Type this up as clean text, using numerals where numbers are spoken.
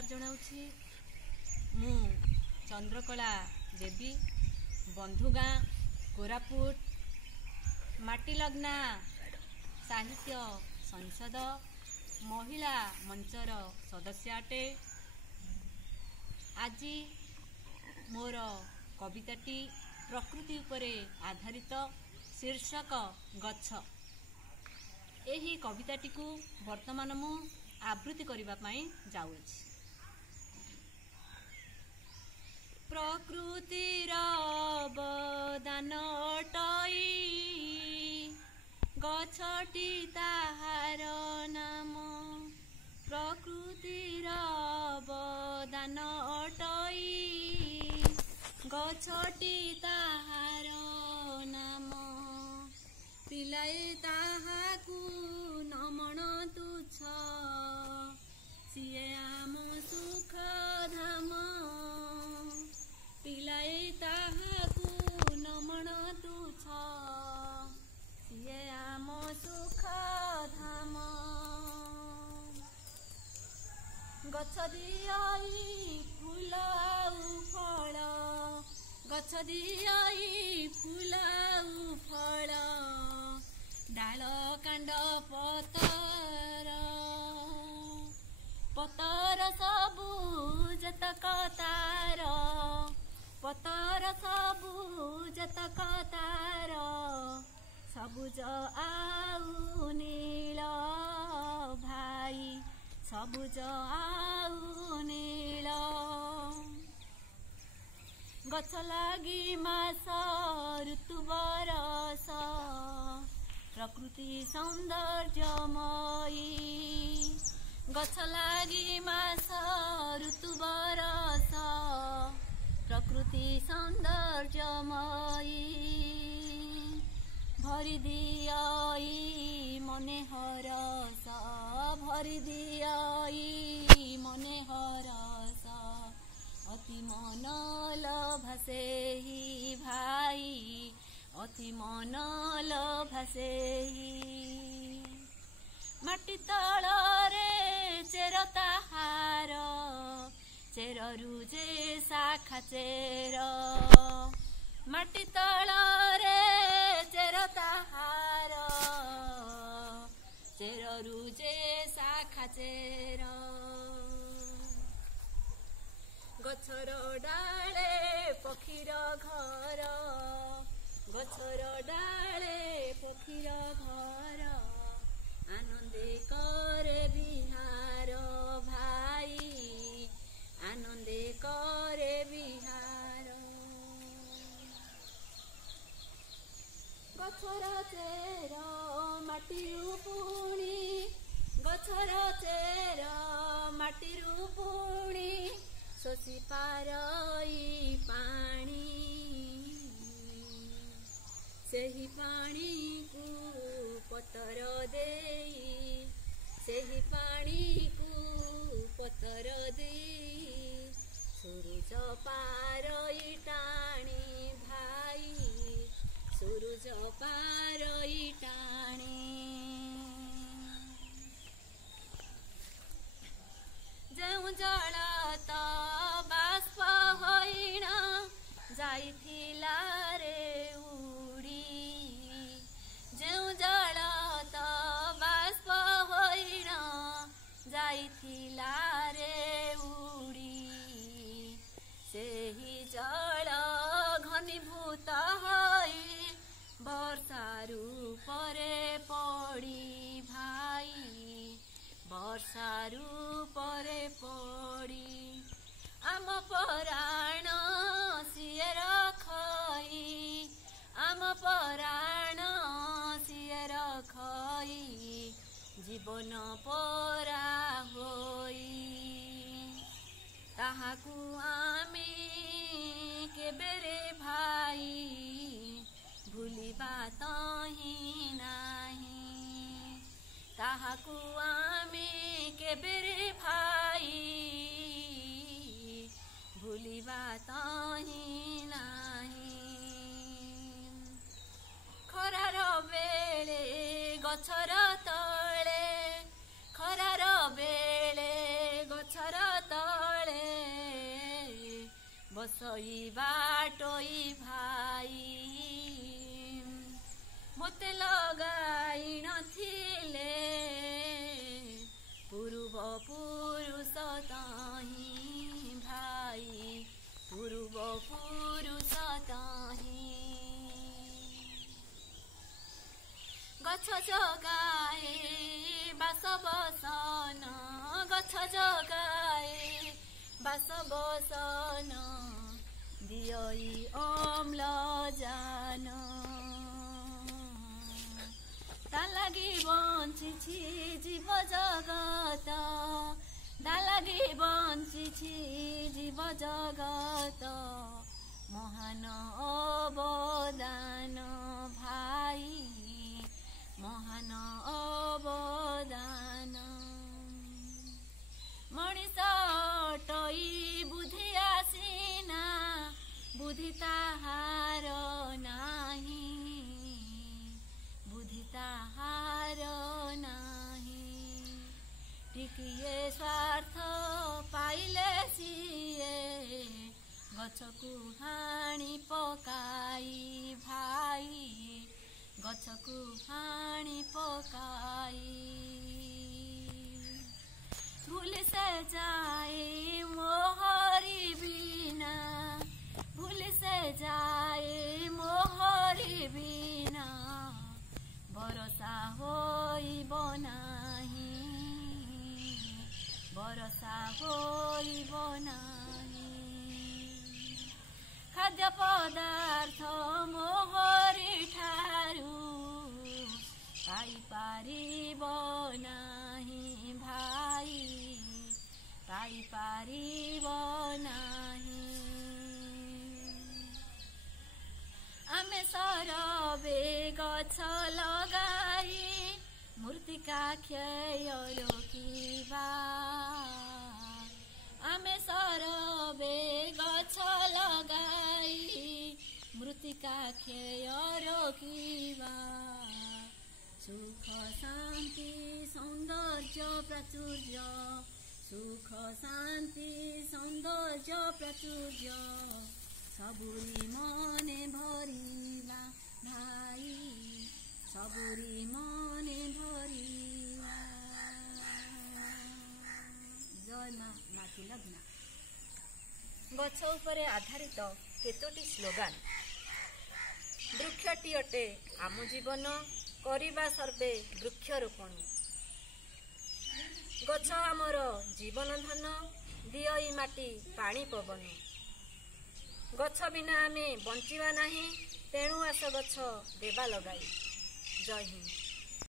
नमस्कार जनाऊँगी मु चंद्रकला देवी बंधुगाँ कोरापुट माटीलग्ना साहित्य संसद महिला मंचर सदस्य अटे। आज मोर कविताटी प्रकृति उपरे आधारित शीर्षक गछ। एही कविताटी को वर्तमान मु आवृत्ति करिबा पई जाउछि। प्रकृतिर अवदान अटई गछटी ताहार नाम। प्रकृतिर अवदान अटई गछटी ताहार नाम। पिलाए ताहाकु नमन तुच्छ सिए आम सुख धाम। पिलाए ताहाकु नमन तुच्छ सिए आम सुख धाम। गछ दियाई फूल आउ फल गछ दियाई फूल आउ फल डाल कांड पतर पतर सबु जतक तार। पतर सबु जतक तार सबुज आउ नील भाई सबुज आउ नील। गछ लागी मास ऋतु बरस प्रकृति सौंदर्यमयी। गछ लागी मास ऋतु बरस प्रकृति सौंदर्यमयी। भरी दियाई मने हरस भरी दियाई मने हरस अति मन लभासेही भाई अति मन लभासेही। माटी तଳରେ चेर ताहार चेररु जे शाखा चेर। माटी तଳରେ चेर ताहार चेररु जे शाखा चेर। गछर डाले पक्षीर घर गछर डाले पक्षीर घर आनंदे करे बिहार भाई आनंदे करे बिहार। गछर चेर माटीरु पुणी गछर चेर माटीरु पुणी शोषी पारई पानी सेही पानी को पतर देई सेही पानी को पतर देई सूरज पारई टाणी भाई सूरज पारई टाणी। जेउ जल त बाष्प होइन जाइथिला रे जेउ जल त बाष्प होइन जाइथिला रे उडी। सेही जल घनीभूत होई वर्षा रूपरे पड़ी भाई वर्षा रूपरे पड़ी। आम पराण सिए रखई आम पराण सिए रखई जीवन परा होई। ताहाकु आमे केबेरे भाई भूलिबा तही नाही। ताहाकु आमे केबेरे भाई भूलिबा तही नाही। खरार बेले गछर तळे खरार बेले गछर तळे दियई बाटई भाई मोते लगाई नथिले पूर्व पुरुष ताही भाई पूर्व पुरुष ताही गछ जगाए बास बसन गछ जगाए बास बसन दियई अम्लजान ता लागि बञ्चिछि जीव जगत ता लागि बञ्चिछि जीव जगत महान अवदान भाइ महान अवदान मनिष अटई बुद्धि आसिना बुद्धि ताहार नाही बुद्धि ताहार नाही टिकिए स्वार्थ पाइले सिए गछकु हाणी पकाई भाई गछकु हाणी पकाई भूल से जाए मोहरी बिना भूल से जाए मोहरी बिना भरोसा होइब नाही भरोसा होइब नाही खाद्य पदार्थ मोहरी ठारू पाई पारिब नाही भाई पाई पारिब नाही आमे सरबे गछ लगाई मूर्तिका क्षय रोकिबा आमे सरबे गछ लगाई मृत्तिका क्षय रोकिबा सुख शान्ति सौन्दर्य प्राचुर्य सुख शान्ति सौन्दर्य प्राचुर्य सबुरी मने भरिबा भाइ सबुरी मने भरिबा जय मा माथि लग्न गछ उपरे आधारित केतोटी स्लोगान वृक्षटी अटे आम जीवन करिबा सर्वे वृक्षरोपण गछ आमर जीवन धन दियई माटी पानी पवन गछ बिना आमे बंचिबा नाही तेणु आस गछ देवा लगाई जय हिंद।